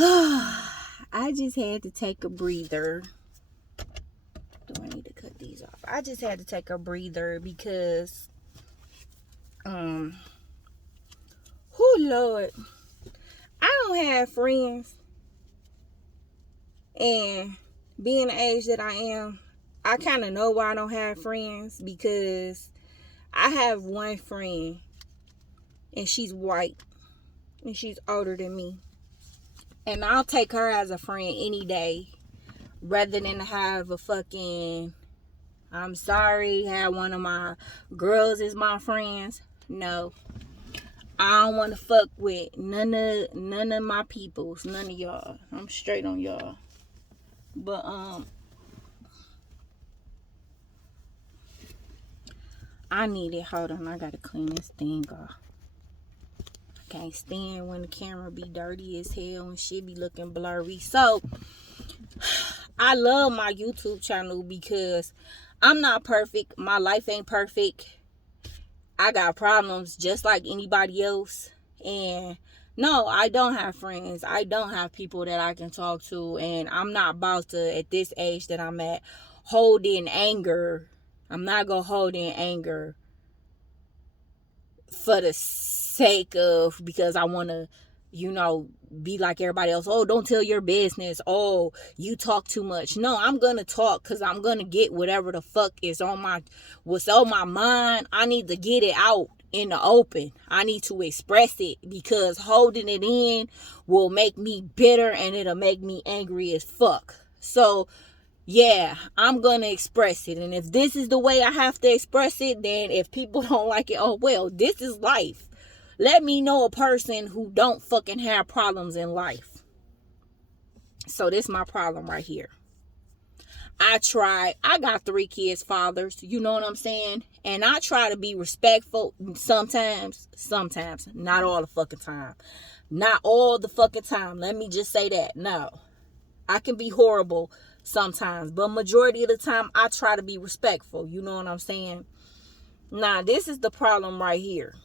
I just had to take a breather. Do I need to cut these off? I just had to take a breather because, oh Lord, I don't have friends. And being the age that I am, I kind of know why I don't have friends, because I have one friend and she's white and she's older than me. And I'll take her as a friend any day rather than have a fucking, I'm sorry, have one of my girls as my friends. No. I don't want to fuck with none of my peoples, none of y'all. I'm straight on y'all. But I need it. Hold on, I gotta clean this thing off. I can't stand when the camera be dirty as hell and shit be looking blurry. So I love my YouTube channel because I'm not perfect. My life ain't perfect. I got problems just like anybody else. And no, I don't have friends. I don't have people that I can talk to. And I'm not about to, at this age that I'm at, hold in anger. I'm not going to hold in anger for the sake of, because I want to, be like everybody else. Oh, don't tell your business. Oh, you talk too much. No, I'm going to talk because I'm going to get whatever the fuck is what's on my mind. I need to get it out in the open. I need to express it, because holding it in will make me bitter and it'll make me angry as fuck. So, yeah, I'm going to express it. And if this is the way I have to express it, then if people don't like it, oh well, this is life. Let me know a person who don't fucking have problems in life. So this is my problem right here. I got 3 kids' fathers, you know what I'm saying? And I try to be respectful sometimes, not all the fucking time. Not all the fucking time. Let me just say that. No. I can be horrible sometimes, but majority of the time I try to be respectful, you know what I'm saying? Now, this is the problem right here.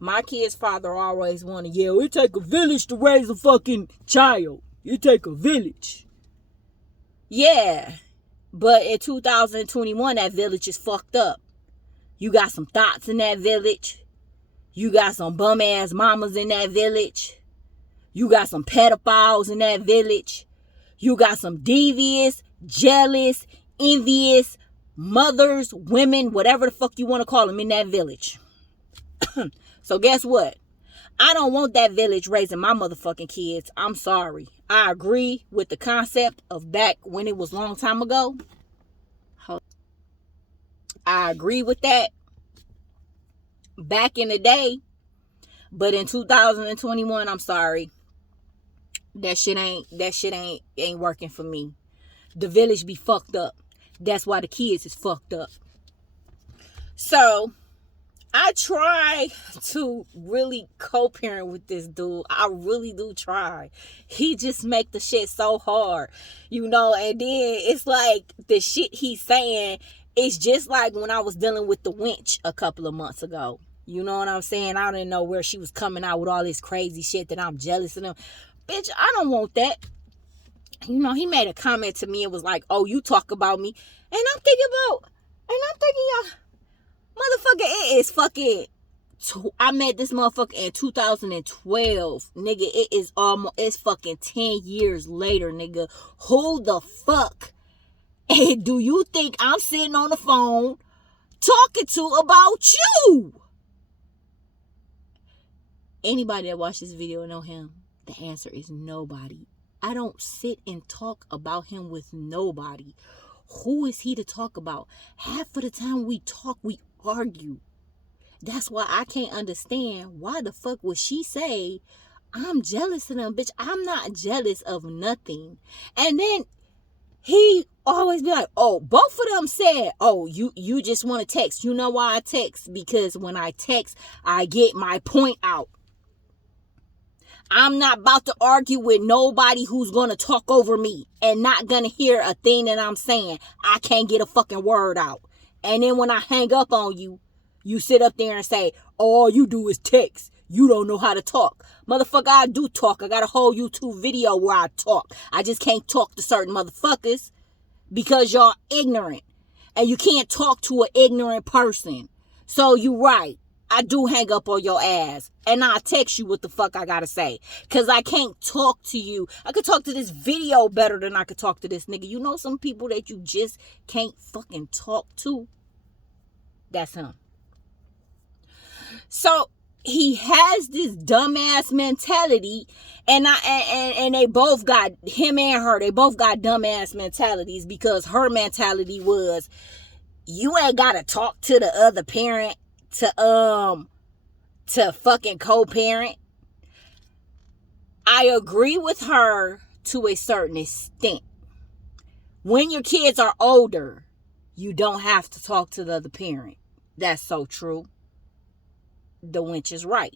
My kid's father always wanted, it take a village to raise a fucking child. It take a village. Yeah, but in 2021, that village is fucked up. You got some thoughts in that village. You got some bum-ass mamas in that village. You got some pedophiles in that village. You got some devious, jealous, envious mothers, women, whatever the fuck you want to call them in that village. So guess what? I don't want that village raising my motherfucking kids. I'm sorry. I agree with the concept of back when it was a long time ago. I agree with that back in the day. But in 2021, I'm sorry. That shit ain't working for me. The village be fucked up. That's why the kids is fucked up. So I try to really co-parent with this dude. I really do try. He just make the shit so hard, and then it's like the shit he's saying, it's just like when I was dealing with the wench a couple of months ago. You know what I'm saying? I didn't know where she was coming out with all this crazy shit that I'm jealous of them. Bitch, I don't want that. He made a comment to me. It was like, oh, you talk about me. And I'm thinking, y'all, motherfucker, it is fucking, I met this motherfucker in 2012, nigga. It's fucking 10 years later, nigga. Who the fuck do you think I'm sitting on the phone talking to about you? Anybody that watched this video know him? The answer is nobody. I don't sit and talk about him with nobody. Who is he to talk about? Half of the time we talk, we argue. That's why I can't understand why the fuck would she say I'm jealous of them. Bitch, I'm not jealous of nothing. And then he always be like, oh, both of them said, oh, you just want to text. You know why I text? Because when I text, I get my point out. I'm not about to argue with nobody who's going to talk over me and not going to hear a thing that I'm saying. I can't get a fucking word out. And then when I hang up on you, you sit up there and say, all you do is text. You don't know how to talk. Motherfucker, I do talk. I got a whole YouTube video where I talk. I just can't talk to certain motherfuckers because y'all ignorant. And you can't talk to an ignorant person. So you right. I do hang up on your ass. And I'll text you what the fuck I gotta say. Because I can't talk to you. I could talk to this video better than I could talk to this nigga. You know some people that you just can't fucking talk to? That's him. So he has this dumbass mentality, and they both got, him and her, they both got dumbass mentalities, because her mentality was, you ain't gotta talk to the other parent to fucking co-parent. I agree with her to a certain extent. When your kids are older, you don't have to talk to the other parent. That's so true. The wench is right.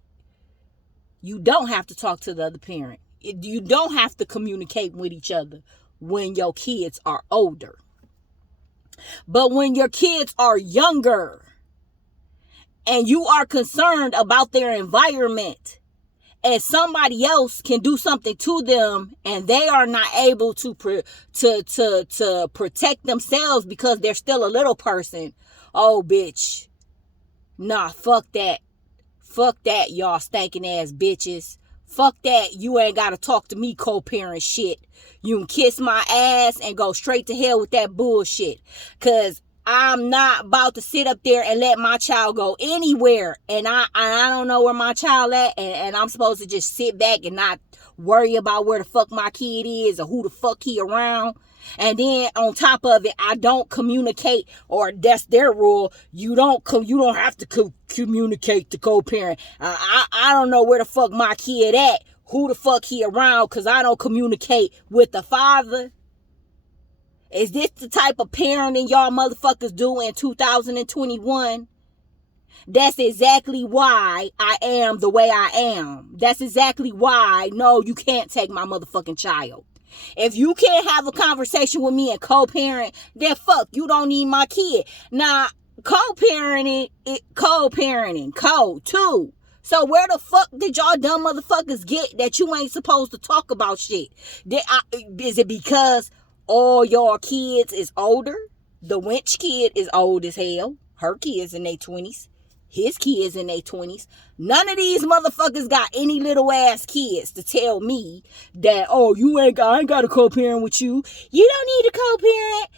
You don't have to talk to the other parent. You don't have to communicate with each other when your kids are older. But when your kids are younger and you are concerned about their environment, and somebody else can do something to them and they are not able to protect themselves because they're still a little person, oh bitch, nah, fuck that. Fuck that, y'all stinking ass bitches. Fuck that, you ain't gotta talk to me co-parent shit. You can kiss my ass and go straight to hell with that bullshit. Cause I'm not about to sit up there and let my child go anywhere. And I don't know where my child at. And I'm supposed to just sit back and not worry about where the fuck my kid is or who the fuck he around. And then on top of it, I don't communicate, or that's their rule. You don't have to communicate to co-parent. I don't know where the fuck my kid at, who the fuck he around, because I don't communicate with the father. Is this the type of parenting y'all motherfuckers do in 2021? That's exactly why I am the way I am. That's exactly why, no, you can't take my motherfucking child. If you can't have a conversation with me and co-parent, then fuck, you don't need my kid. Now, co-parenting, too. So where the fuck did y'all dumb motherfuckers get that you ain't supposed to talk about shit? Is it because all y'all kids is older? The wench kid is old as hell. Her kids in their 20s. His kids in their 20s. None of these motherfuckers got any little ass kids to tell me that, oh, I ain't got to co-parent with you. You don't need a co-parent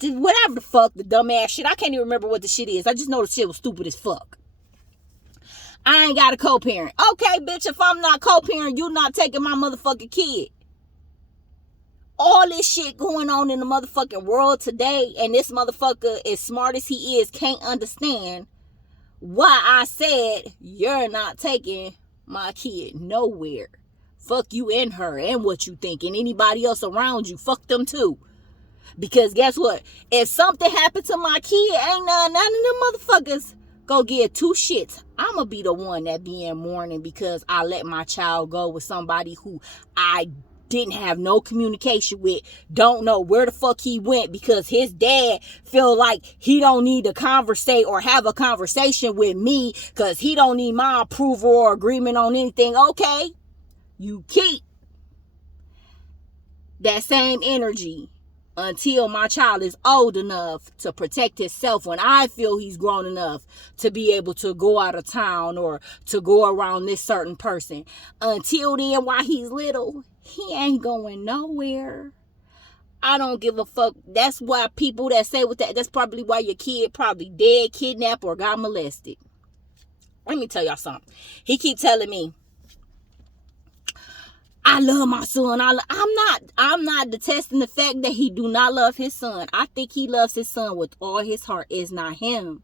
to whatever the fuck, the dumbass shit. I can't even remember what the shit is. I just know the shit was stupid as fuck. I ain't got a co-parent. Okay, bitch, if I'm not co-parent, you not taking my motherfucking kid. All this shit going on in the motherfucking world today, and this motherfucker, as smart as he is, can't understand why I said you're not taking my kid nowhere. Fuck you and her and what you think, and anybody else around you, fuck them too. Because guess what? If something happened to my kid, ain't none of them motherfuckers go get two shits. I'ma be the one that be in mourning because I let my child go with somebody who I didn't have no communication with, don't know where the fuck he went because his dad feel like he don't need to conversate or have a conversation with me because he don't need my approval or agreement on anything. Okay, you keep that same energy until my child is old enough to protect himself, when I feel he's grown enough to be able to go out of town or to go around this certain person. Until then, while he's little, he ain't going nowhere. I don't give a fuck. That's why people that say with that's probably why your kid probably dead, kidnapped, or got molested. Let me tell y'all something. He keep telling me, I love my son. I'm not detesting the fact that he do not love his son. I think he loves his son with all his heart. It's not him.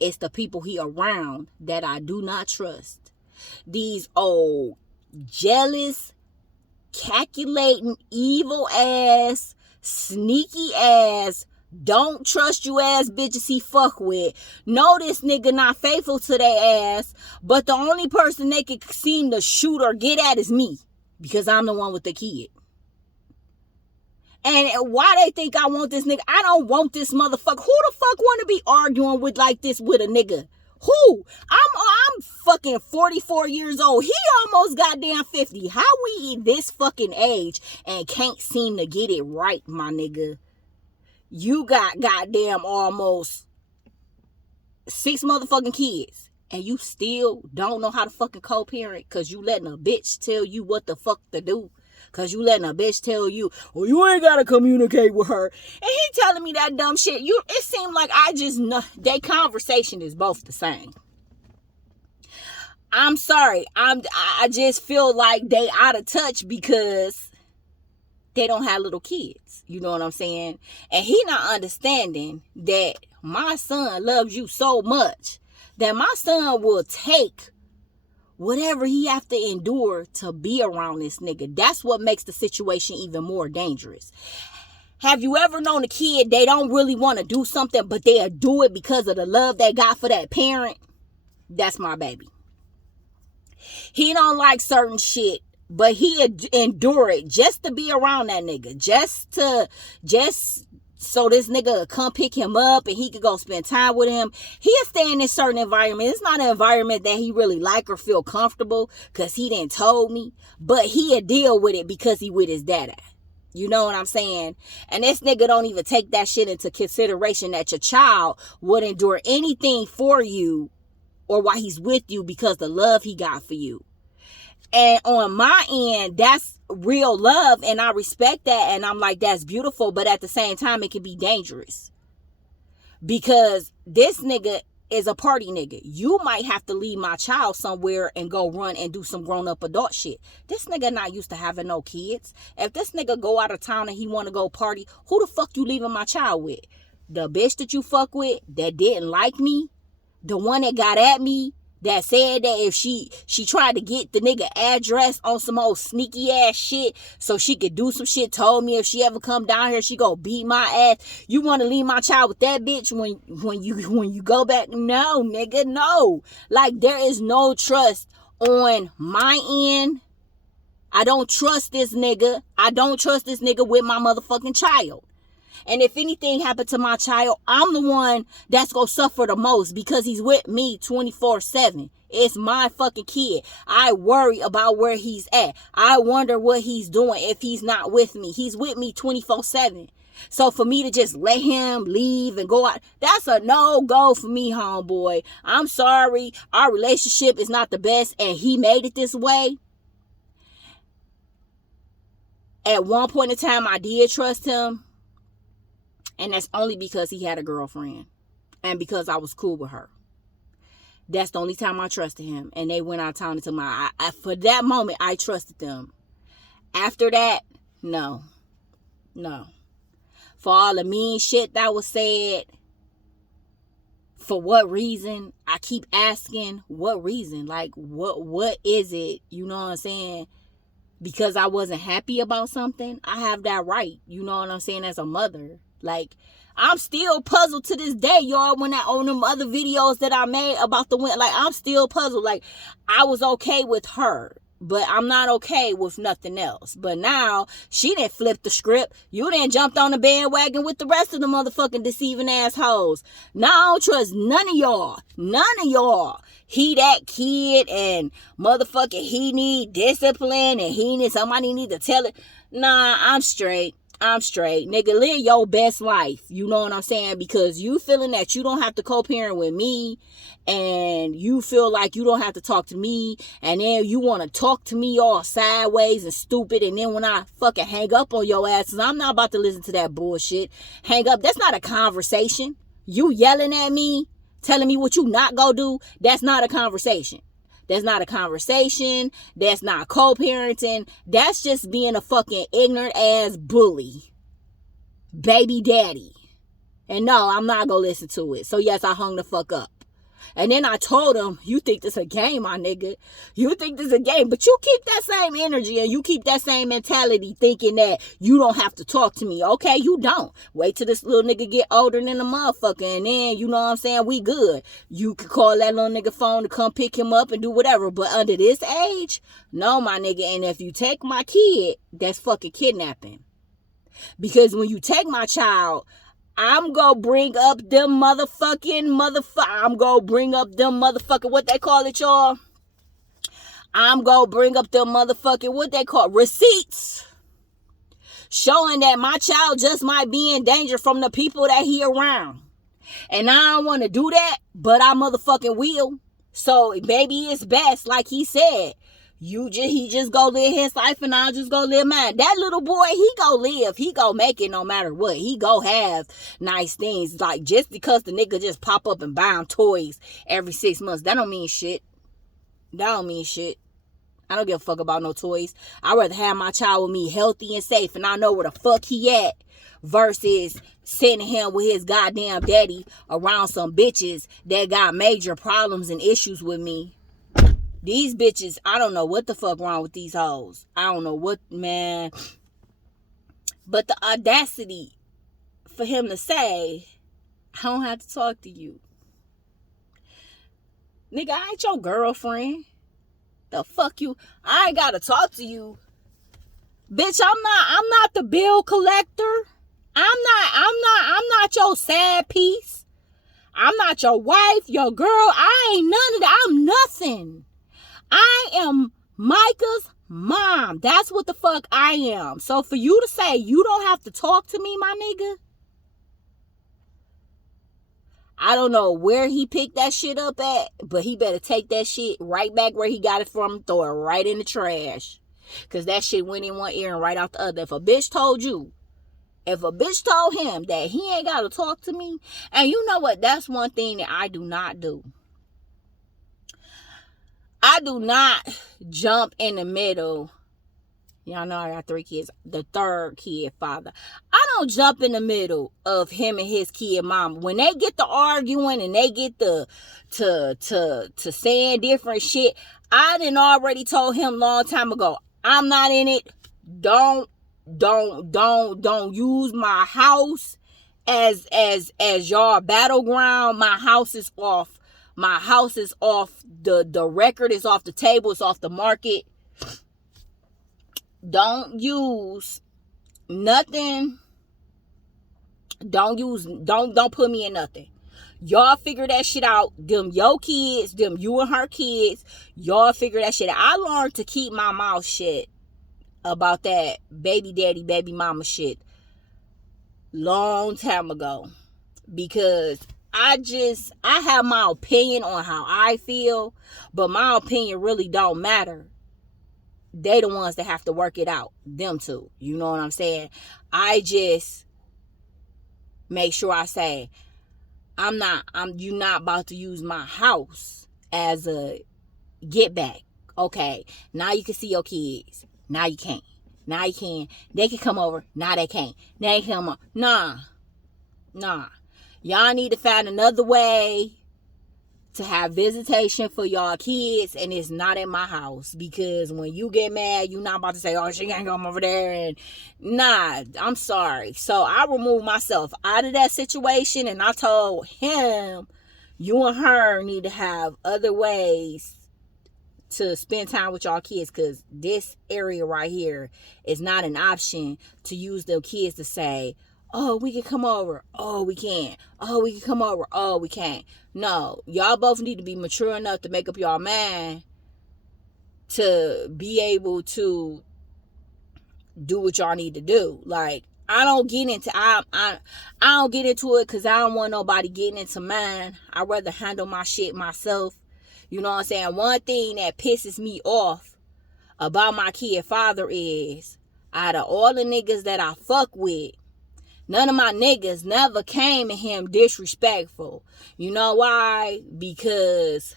It's the people he around that I do not trust. These old, jealous, calculating, evil ass, sneaky ass, don't trust you ass bitches he fuck with. Know this nigga not faithful to their ass, but the only person they can seem to shoot or get at is me. Because I'm the one with the kid. And why they think I want this nigga? I don't want this motherfucker. Who the fuck want to be arguing with like this with a nigga? Who? I'm I'm fucking 44 years old. He almost goddamn 50. How we this fucking age and can't seem to get it right, my nigga? You got goddamn almost 6 motherfucking kids. And you still don't know how to fucking co-parent because you letting a bitch tell you what the fuck to do. Because you letting a bitch tell you, well, you ain't got to communicate with her. And he telling me that dumb shit. It seemed like I just know. Their conversation is both the same. I'm sorry. I just feel like they out of touch because they don't have little kids. You know what I'm saying? And he not understanding that my son loves you so much that my son will take whatever he have to endure to be around this nigga. That's what makes the situation even more dangerous. Have you ever known a kid, they don't really want to do something, but they'll do it because of the love they got for that parent? That's my baby. He don't like certain shit, but he endure it just to be around that nigga. Just so this nigga would come pick him up and he could go spend time with him. He'll stay in this certain environment. It's not an environment that he really like or feel comfortable because he didn't told me. But he'll deal with it because he with his dada. You know what I'm saying? And this nigga don't even take that shit into consideration that your child would endure anything for you or while he's with you because the love he got for you. And on my end, that's real love, and I respect that, and I'm like, that's beautiful, but at the same time, it can be dangerous. Because this nigga is a party nigga. You might have to leave my child somewhere and go run and do some grown-up adult shit. This nigga not used to having no kids. If this nigga go out of town and he want to go party, who the fuck you leaving my child with? The bitch that you fuck with that didn't like me? The one that got at me? That said that if she tried to get the nigga address on some old sneaky ass shit so she could do some shit, told me if she ever come down here, she go beat my ass. You want to leave my child with that bitch when you go back? No, nigga, no. Like, there is no trust on my end. I don't trust this nigga. I don't trust this nigga with my motherfucking child. And if anything happened to my child, I'm the one that's going to suffer the most because he's with me 24/7. It's my fucking kid. I worry about where he's at. I wonder what he's doing if he's not with me. He's with me 24/7. So for me to just let him leave and go out, that's a no-go for me, homeboy. I'm sorry. Our relationship is not the best and he made it this way. At one point in time, I did trust him. And that's only because he had a girlfriend. And because I was cool with her. That's the only time I trusted him. And they went out of town into for that moment, I trusted them. After that, no. No. For all the mean shit that was said. For what reason? I keep asking, what reason? Like, what is it? You know what I'm saying? Because I wasn't happy about something. I have that right. You know what I'm saying? As a mother. Like, I'm still puzzled to this day, y'all, when on them other videos that I made about the women. Like, I'm still puzzled. Like, I was okay with her, but I'm not okay with nothing else. But now, she didn't flip the script. You didn't jumped on the bandwagon with the rest of the motherfucking deceiving assholes. Now, I don't trust none of y'all. None of y'all. He that kid and motherfucking he need discipline and somebody need to tell it. Nah, I'm straight. Nigga, live your best life. You know what I'm saying? Because you feeling that you don't have to co-parent with me and you feel like you don't have to talk to me and then you want to talk to me all sideways and stupid, and then when I fucking hang up on your asses, I'm not about to listen to that bullshit. Hang up. That's not a conversation. You yelling at me, telling me what you not gonna do, that's not a conversation. That's not a conversation. That's not co-parenting. That's just being a fucking ignorant ass bully. Baby daddy. And no, I'm not going to listen to it. So yes, I hung the fuck up. And then I told him, you think this a game, my nigga. You think this a game. But you keep that same energy and you keep that same mentality thinking that you don't have to talk to me. Okay, you don't. Wait till this little nigga get older than a motherfucker. And then, you know what I'm saying, we good. You could call that little nigga phone to come pick him up and do whatever. But under this age, no, my nigga. And if you take my kid, that's fucking kidnapping. Because when you take my child, I'm gonna bring up them I'm gonna bring up them motherfucking, what they call it, y'all? I'm gonna bring up them motherfucking, what they call, receipts, showing that my child just might be in danger from the people that he around. And I don't want to do that, but I motherfucking will. So maybe it's best, like he said, he just go live his life and I'll just go live mine. That little boy, he go live. He go make it no matter what. He go have nice things. Like, just because the nigga just pop up and buy him toys every 6 months, that don't mean shit. That don't mean shit. I don't give a fuck about no toys. I'd rather have my child with me healthy and safe and I know where the fuck he at, versus sending him with his goddamn daddy around some bitches that got major problems and issues with me. These bitches, I don't know what the fuck wrong with these hoes. I don't know what, man. But the audacity for him to say, I don't have to talk to you. Nigga, I ain't your girlfriend. The fuck you? I ain't gotta talk to you. Bitch, I'm not the bill collector. I'm not your sad piece. I'm not your wife, your girl. I ain't none of that. I'm nothing. I am Micah's mom. That's what the fuck I am. So for you to say you don't have to talk to me, my nigga, I don't know where he picked that shit up at, but he better take that shit right back where he got it from and throw it right in the trash. Because that shit went in one ear and right out the other. If a bitch told him that he ain't got to talk to me, and you know what? That's one thing that I do not do. I do not jump in the middle. Y'all know I got 3 kids. The third kid father. I don't jump in the middle of him and his kid mom. When they get to arguing and they get to saying different shit, I done already told him long time ago, I'm not in it. Don't use my house as y'all battleground. My house is off. My house is off. The record is off the table. It's off the market. Don't use nothing. Don't put me in nothing. Y'all figure that shit out. Them your kids, them you and her kids. Y'all figure that shit out. I learned to keep my mouth shut about that baby daddy, baby mama shit long time ago. Because I have my opinion on how I feel, but my opinion really don't matter. They the ones that have to work it out. Them two. You know what I'm saying? I just make sure I say, you not about to use my house as a get back. Okay, now you can see your kids. Now you can't. Now you can. They can come over. Now they can't. Now they come up. Nah. Y'all need to find another way to have visitation for y'all kids, and it's not in my house. Because when you get mad, you not about to say, oh, she can't come over there. And nah, I'm sorry. So I removed myself out of that situation, and I told him, you and her need to have other ways to spend time with y'all kids, because this area right here is not an option to use the kids to say, oh, we can come over. Oh, we can't. Oh, we can come over. Oh, we can't. No, y'all both need to be mature enough to make up y'all mind to be able to do what y'all need to do. Like, I don't get into it because I don't want nobody getting into mine. I'd rather handle my shit myself. You know what I'm saying? One thing that pisses me off about my kid father is, out of all the niggas that I fuck with, none of my niggas never came at him disrespectful. You know why? Because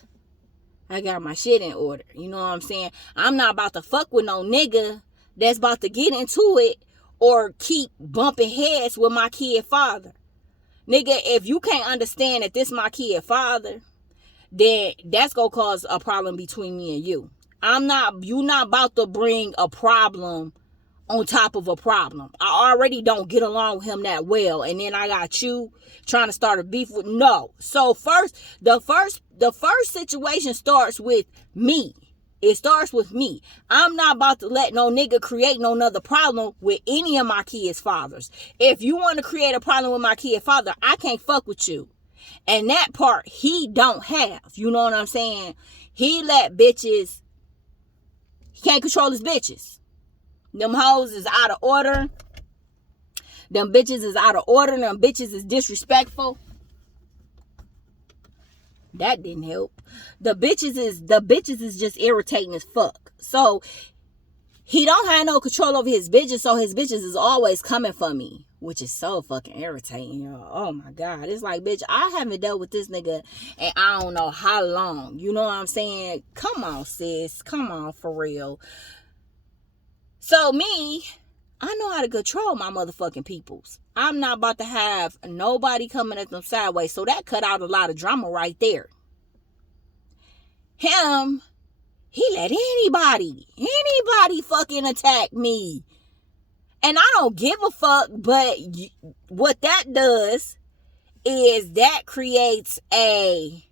I got my shit in order. You know what I'm saying? I'm not about to fuck with no nigga that's about to get into it or keep bumping heads with my kid father. Nigga, if you can't understand that this my kid father, then that's gonna cause a problem between me and you. You not about to bring a problem on top of a problem. I already don't get along with him that well, and then I got you trying to start a beef with. No. So the first situation starts with me. It starts with me. I'm not about to let no nigga create no other problem with any of my kids' fathers. If you want to create a problem with my kid father, I can't fuck with you. And that part he don't have. You know what I'm saying? He let bitches, he can't control his bitches. Them hoes is out of order. Them bitches is out of order. Them bitches is disrespectful. That didn't help. The bitches is just irritating as fuck. So he don't have no control over his bitches, so his bitches is always coming for me, which is so fucking irritating, y'all. Oh my God. It's like, bitch, I haven't dealt with this nigga and I don't know how long. You know what I'm saying? Come on, sis. Come on, for real. So me, I know how to control my motherfucking peoples. I'm not about to have nobody coming at them sideways. So that cut out a lot of drama right there. Him, he let anybody fucking attack me. And I don't give a fuck, but what that does is that creates a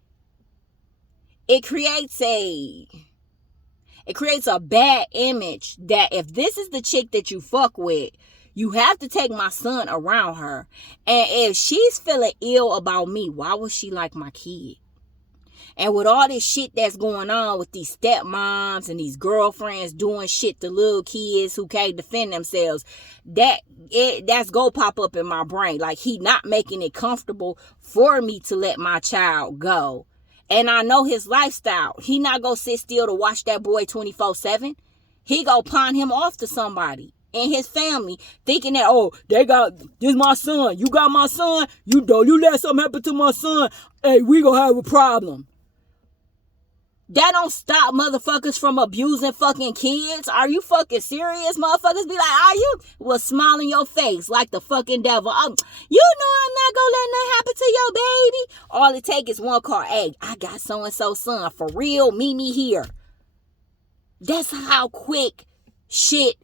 bad image that if this is the chick that you fuck with, you have to take my son around her. And if she's feeling ill about me, why would she like my kid? And with all this shit that's going on with these stepmoms and these girlfriends doing shit to little kids who can't defend themselves, that's go pop up in my brain. Like, he not making it comfortable for me to let my child go. And I know his lifestyle. He not go sit still to watch that boy 24/7. He go pawn him off to somebody in his family, thinking that, oh, this my son. You got my son. You let something happen to my son. Hey, we gonna have a problem. That don't stop motherfuckers from abusing fucking kids. Are you fucking serious? Motherfuckers be like, are you? Well, smile in your face like the fucking devil. You know I'm not gonna let nothing happen to your baby. All it take is one call. Hey, I got so-and-so son. For real, meet me here. That's how quick shit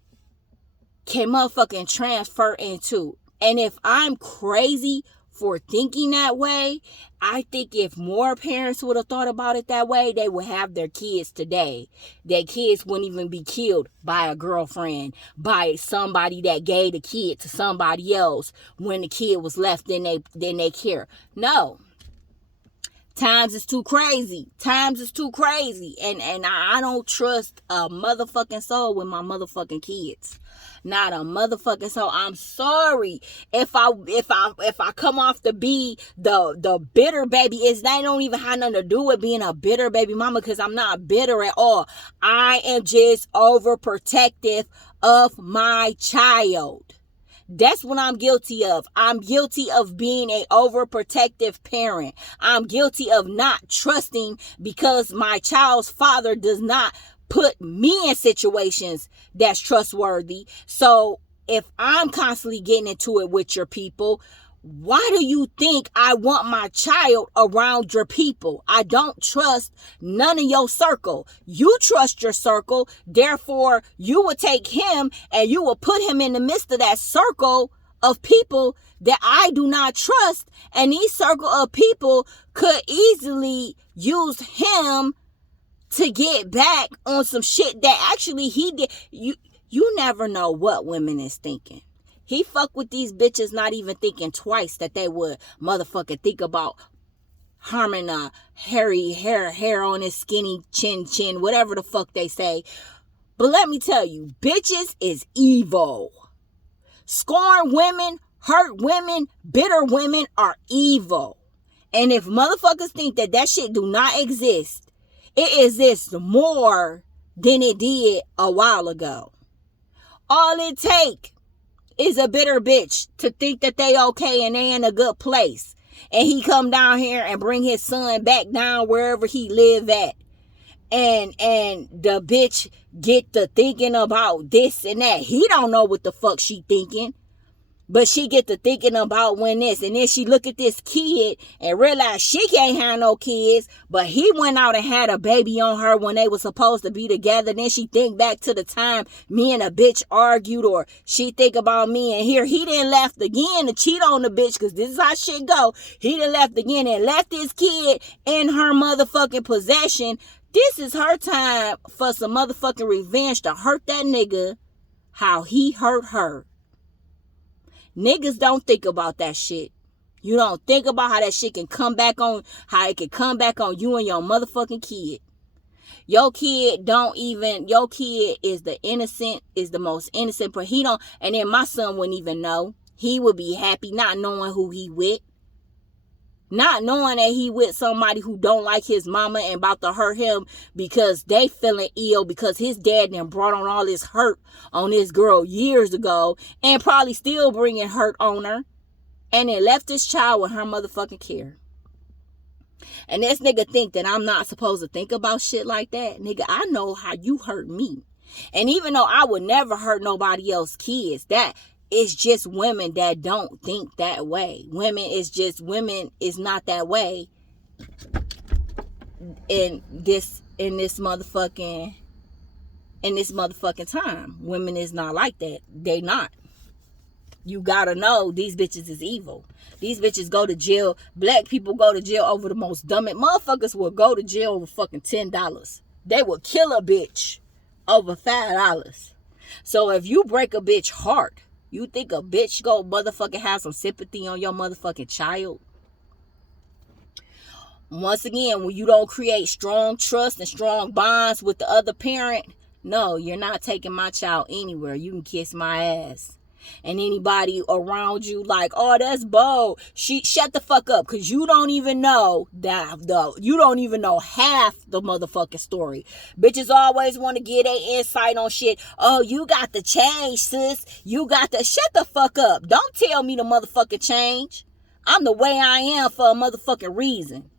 can motherfucking transfer into. And if I'm crazy for thinking that way, I think if more parents would have thought about it that way, they would have their kids today. Their kids wouldn't even be killed by a girlfriend, by somebody that gave the kid to somebody else when the kid was left in they care. No. Times is too crazy. And I don't trust a motherfucking soul with my motherfucking kids. Not a motherfucking soul. I'm sorry if I come off to be the bitter baby. That don't even have nothing to do with being a bitter baby mama, because I'm not bitter at all. I am just overprotective of my child. That's what I'm guilty of. I'm guilty of being an overprotective parent. I'm guilty of not trusting because my child's father does not put me in situations that's trustworthy. So if I'm constantly getting into it with your people, why do you think I want my child around your people? I don't trust none of your circle. You trust your circle. Therefore, you will take him and you will put him in the midst of that circle of people that I do not trust. And these circle of people could easily use him to get back on some shit that actually he did. You never know what women is thinking. He fuck with these bitches not even thinking twice that they would motherfucking think about harming a hairy hair on his skinny chin, whatever the fuck they say. But let me tell you, bitches is evil. Scorn women, hurt women, bitter women are evil. And if motherfuckers think that shit do not exist, it exists more than it did a while ago. All it take is a bitter bitch to think that they okay and they in a good place. And he come down here and bring his son back down wherever he live at. And the bitch get to thinking about this and that. He don't know what the fuck she thinking. But she get to thinking about when this. And then she look at this kid and realize she can't have no kids. But he went out and had a baby on her when they were supposed to be together. Then she think back to the time me and a bitch argued. Or she think about me and here he done left again to cheat on the bitch. Because this is how shit go. He done left again and left his kid in her motherfucking possession This is her time for some motherfucking revenge to hurt that nigga how he hurt her. Niggas don't think about that shit. You don't think about how that shit can come back on, how it can come back on you and your motherfucking kid. Your kid is the most innocent, but he don't, and then my son wouldn't even know. He would be happy not knowing who he with. Not knowing that he with somebody who don't like his mama and about to hurt him because they feeling ill because his dad then brought on all this hurt on this girl years ago and probably still bringing hurt on her. And then left this child with her motherfucking care. And this nigga think that I'm not supposed to think about shit like that. Nigga, I know how you hurt me. And even though I would never hurt nobody else's kids, that it's just women that don't think that way. Women is not that way in this motherfucking time. Women is not like that. They not. You gotta know these bitches is evil. These bitches go to jail. Black people go to jail over the most dumbest. Motherfuckers will go to jail over fucking $10. They will kill a bitch over $5. So if you break a bitch heart, you think a bitch go motherfucking have some sympathy on your motherfucking child? Once again, when you don't create strong trust and strong bonds with the other parent, no, you're not taking my child anywhere. You can kiss my ass. And anybody around you like, oh, that's bold. Shut the fuck up, because you don't even know you don't even know half the motherfucking story. Bitches always want to get a insight on shit. Oh, you got to change, sis. You got to shut the fuck up. Don't tell me to motherfucking change. I'm the way I am for a motherfucking reason.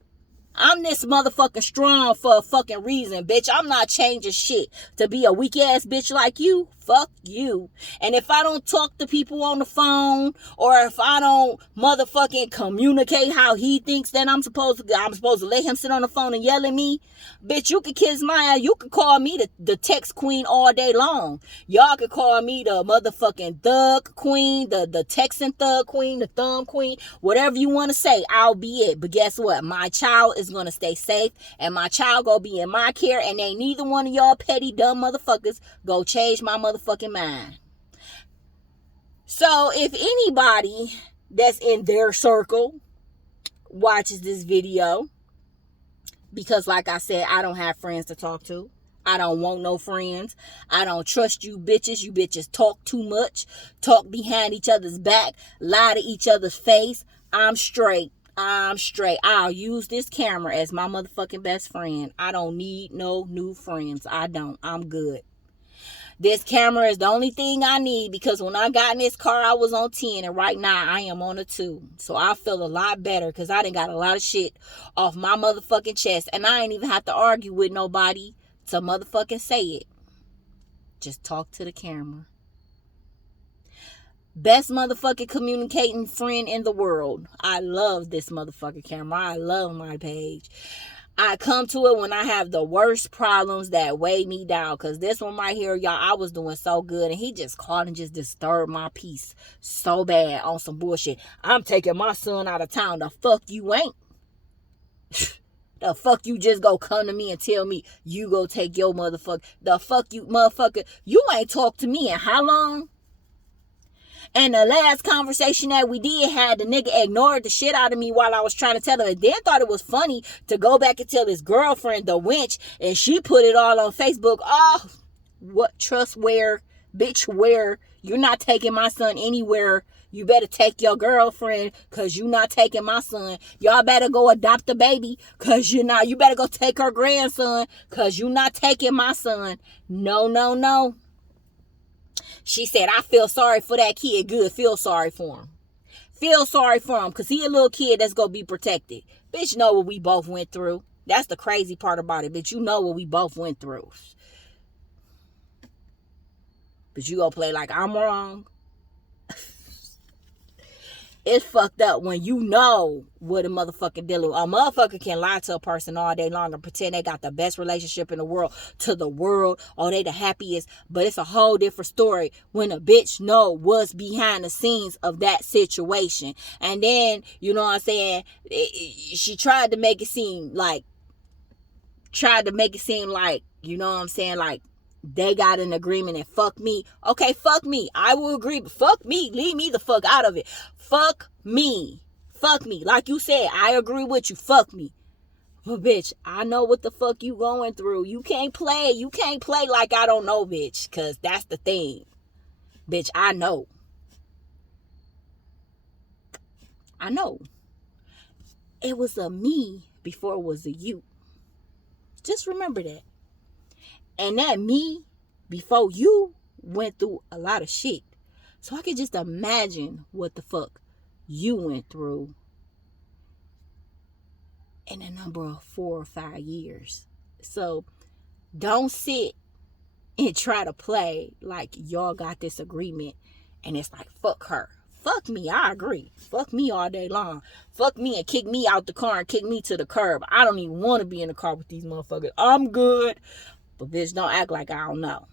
I'm this motherfucking strong for a fucking reason, bitch. I'm not changing shit to be a weak ass bitch like you. Fuck you. And if I don't talk to people on the phone, or if I don't motherfucking communicate how he thinks that I'm supposed to let him sit on the phone and yell at me, bitch, you can kiss my ass. You can call me the text queen all day long. Y'all can call me the motherfucking thug queen, the texting thug queen, the thumb queen, whatever you want to say, I'll be it. But guess what? My child is going to stay safe, and my child going to be in my care, and ain't neither one of y'all petty dumb motherfuckers go change my motherfucking mind. So if anybody that's in their circle watches this video, because like I said, I don't have friends to talk to. I don't want no friends. I don't trust you bitches. You bitches talk too much. Talk behind each other's back. Lie to each other's face. I'm straight. I'll use this camera as my motherfucking best friend. I don't need no new friends. I don't. I'm good. This camera is the only thing I need, because when I got in this car, I was on 10, and right now I am on a 2. So I feel a lot better because I done got a lot of shit off my motherfucking chest, and I ain't even have to argue with nobody to motherfucking say it. Just talk to the camera. Best motherfucking communicating friend in the world. I love this motherfucking camera. I love my page. I come to it when I have the worst problems that weigh me down. Because this one right here, y'all, I was doing so good. And he just called and just disturbed my peace so bad on some bullshit. I'm taking my son out of town. The fuck you ain't. The fuck you just go come to me and tell me you go take your motherfucker. The fuck you motherfucker. You ain't talked to me in how long? And the last conversation that we did had, the nigga ignored the shit out of me while I was trying to tell him. And then thought it was funny to go back and tell his girlfriend, the wench, and she put it all on Facebook. Oh, what trust where? Bitch, where? You're not taking my son anywhere. You better take your girlfriend, because you're not taking my son. Y'all better go adopt a baby, because you're not. You better go take her grandson, because you're not taking my son. No, no, no. She said, I feel sorry for that kid. Good. Feel sorry for him. Feel sorry for him, because he a little kid that's going to be protected. Bitch, know what we both went through. That's the crazy part about it. Bitch, you know what we both went through. But you going to play like I'm wrong. It's fucked up when you know what a motherfucking dealing with. A motherfucker can lie to a person all day long and pretend they got the best relationship in the world to the world, or they the happiest. But it's a whole different story when a bitch know what's behind the scenes of that situation. And then, you know what I'm saying, she tried to make it seem like tried to make it seem like, you know what I'm saying, like they got an agreement and fuck me. Okay, fuck me. I will agree, but fuck me. Leave me the fuck out of it. Fuck me. Fuck me. Like you said, I agree with you. Fuck me. But bitch, I know what the fuck you going through. You can't play. You can't play like I don't know, bitch. Cause that's the thing. Bitch, I know. I know. It was a me before it was a you. Just remember that. And that me before you went through a lot of shit. So I could just imagine what the fuck you went through in a number of 4 or 5 years. So don't sit and try to play like y'all got this agreement and it's like, fuck her. Fuck me, I agree. Fuck me all day long. Fuck me and kick me out the car and kick me to the curb. I don't even want to be in the car with these motherfuckers. I'm good. But bitch, don't act like I don't know.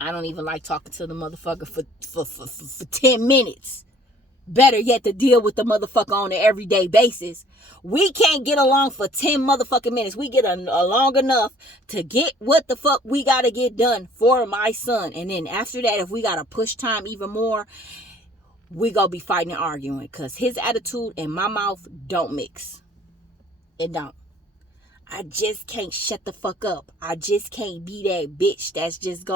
I don't even like talking to the motherfucker for 10 minutes. Better yet to deal with the motherfucker on an everyday basis. We can't get along for 10 motherfucking minutes. We get along enough to get what the fuck we got to get done for my son. And then after that, if we got to push time even more, we gonna be fighting and arguing. Because his attitude and my mouth don't mix. It don't. I just can't shut the fuck up. I just can't be that bitch that's just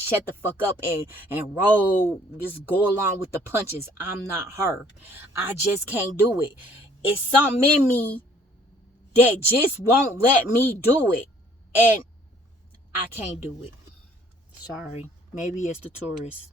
shut the fuck up and roll, just go along with the punches. I'm not her. I just can't do it. It's something in me that just won't let me do it. And I can't do it. Sorry. Maybe it's the tourist.